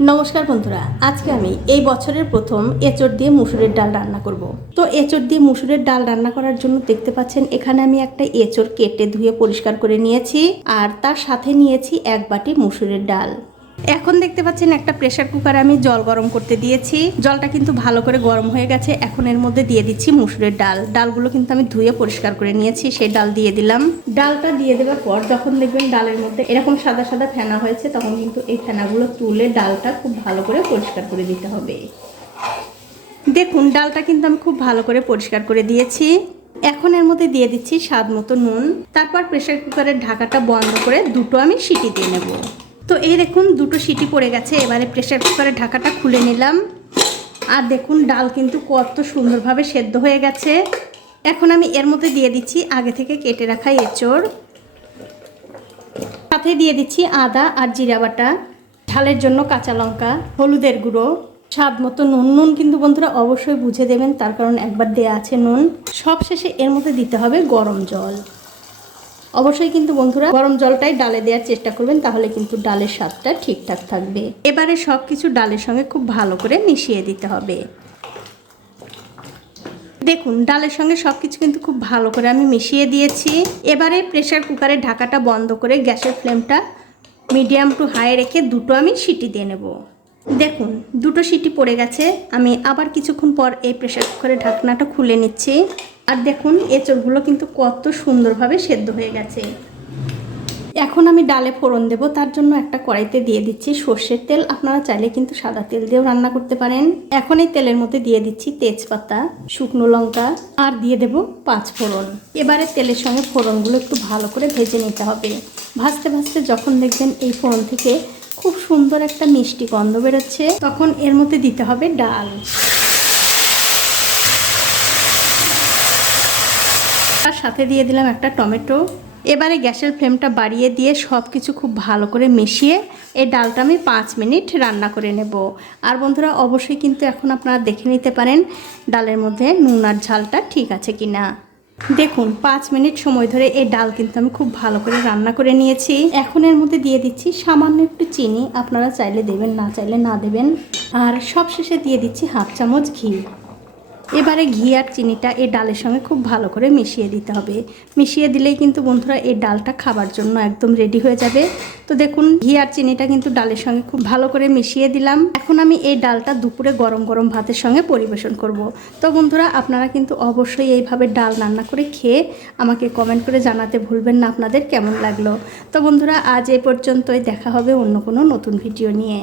নমস্কার বন্ধুরা, আজকে আমি এই বছরের প্রথম এঁচড় দিয়ে মুসুরের ডাল রান্না করব। তো এঁচড় দিয়ে মুসুরের ডাল রান্না করার জন্য দেখতে পাচ্ছেন এখানে আমি একটা এঁচড় কেটে ধুয়ে পরিষ্কার করে নিয়েছি, আর তার সাথে নিয়েছি 1 বাটি মুসুরের ডাল। এখন দেখতে পাচ্ছেন একটা প্রেসার কুকারে আমি জল গরম করতে দিয়েছি। জলটা কিন্তু ভালো করে গরম হয়ে গেছে। এখন এর মধ্যে দিয়ে দিচ্ছি মুসুরের ডাল। ডালগুলো কিন্তু আমি ধুয়ে পরিষ্কার করে নিয়েছি, সেই ডাল দিয়ে দিলাম। ডালটা দিয়ে দেওয়ার পর যখন দেখবেন ডালের মধ্যে এরকম সাদা সাদা ফেনা হয়েছে, তখন কিন্তু এই ফেনাগুলো তুলে ডালটা খুব ভালো করে পরিষ্কার করে দিতে হবে। দেখুন, ডালটা কিন্তু আমি খুব ভালো করে পরিষ্কার করে দিয়েছি। এখন এর মধ্যে দিয়ে দিচ্ছি স্বাদ মতো নুন। তারপর প্রেসার কুকারের ঢাকাটা বন্ধ করে দুটো আমি সিটি দিয়ে নেব। তো এই দেখুন, দুটো সিটি পড়ে গেছে। এবারে প্রেসার কুকারের ঢাকাটা খুলে নিলাম, আর দেখুন ডাল কিন্তু কত সুন্দরভাবে সেদ্ধ হয়ে গেছে। এখন আমি এর মধ্যে দিয়ে দিচ্ছি আগে থেকে কেটে রাখা এঁচড়, সাথে দিয়ে দিচ্ছি আদা আর জিরা বাটা, ঝালের জন্য কাঁচা লঙ্কা, হলুদের গুঁড়ো, স্বাদ মতো নুন। নুন কিন্তু বন্ধুরা অবশ্যই বুঝে দেবেন, তার কারণ একবার দেয়া আছে নুন। সবশেষে এর মধ্যে দিতে হবে গরম জল। অবশ্যই কিন্তু বন্ধুরা গরম জলটাই ডালে দেওয়ার চেষ্টা করবেন, তাহলে কিন্তু ডালের স্বাদটা ঠিকঠাক থাকবে। এবারে সব কিছু ডালের সঙ্গে খুব ভালো করে মিশিয়ে দিতে হবে। দেখুন, ডালের সঙ্গে সব কিছু কিন্তু খুব ভালো করে আমি মিশিয়ে দিয়েছি। এবারে প্রেসার কুকারের ঢাকাটা বন্ধ করে গ্যাসের ফ্লেমটা মিডিয়াম টু হাই রেখে দুটো আমি সিটি দিয়ে নেব। দেখুন, দুটো সিটি পড়ে গেছে। আমি আবার কিছুক্ষণ পর এই প্রেসার কুকারের ঢাকনাটা খুলে নিচ্ছি, আর দেখুন এঁচড়গুলো কিন্তু কত সুন্দরভাবে সেদ্ধ হয়ে গেছে। এখন আমি ডালে ফোড়ন দেব। তার জন্য একটা কড়াইতে দিয়ে দিচ্ছি সর্ষের তেল। আপনারা চাইলে কিন্তু সাদা তেল দিয়েও রান্না করতে পারেন। এখন এই তেলের মধ্যে দিয়ে দিচ্ছি তেজপাতা, শুকনো লঙ্কা, আর দিয়ে দেব 5 ফোড়ন। এবারে তেলের সঙ্গে ফোড়নগুলো একটু ভালো করে ভেজে নিতে হবে। ভাজতে ভাজতে যখন দেখবেন এই ফোড়ন থেকে খুব সুন্দর একটা মিষ্টি গন্ধ বেরোচ্ছে, তখন এর মধ্যে দিতে হবে ডাল। তার সাথে দিয়ে দিলাম একটা টমেটো। এবারে গ্যাসের ফ্লেমটা বাড়িয়ে দিয়ে সব কিছু খুব ভালো করে মিশিয়ে এই ডালটা আমি 5 মিনিট রান্না করে নেব। আর বন্ধুরা অবশ্যই কিন্তু এখন আপনারা দেখে নিতে পারেন ডালের মধ্যে নুন আর ঝালটা ঠিক আছে কিনা। দেখুন, 5 মিনিট সময় ধরে এই ডাল কিন্তু আমি খুব ভালো করে রান্না করে নিয়েছি। এখন এর মধ্যে দিয়ে দিচ্ছি সামান্য একটু চিনি। আপনারা চাইলে দেবেন, না চাইলে না দেবেন। আর সবশেষে দিয়ে দিচ্ছি 1/2 চামচ ঘি। এবারে ঘি আর চিনিটা এই ডালের সঙ্গে খুব ভালো করে মিশিয়ে দিতে হবে। মিশিয়ে দিলেই কিন্তু বন্ধুরা এই ডালটা খাবার জন্য একদম রেডি হয়ে যাবে। তো দেখুন, ঘি আর চিনিটা কিন্তু ডালের সঙ্গে খুব ভালো করে মিশিয়ে দিলাম। এখন আমি এই ডালটা দুপুরে গরম গরম ভাতের সঙ্গে পরিবেশন করব। তো বন্ধুরা আপনারা কিন্তু অবশ্যই এইভাবে ডাল রান্না করে খেয়ে আমাকে কমেন্ট করে জানাতে ভুলবেন না আপনাদের কেমন লাগলো। তো বন্ধুরা আজ এই পর্যন্তই, দেখা হবে অন্য কোনো নতুন ভিডিও নিয়ে।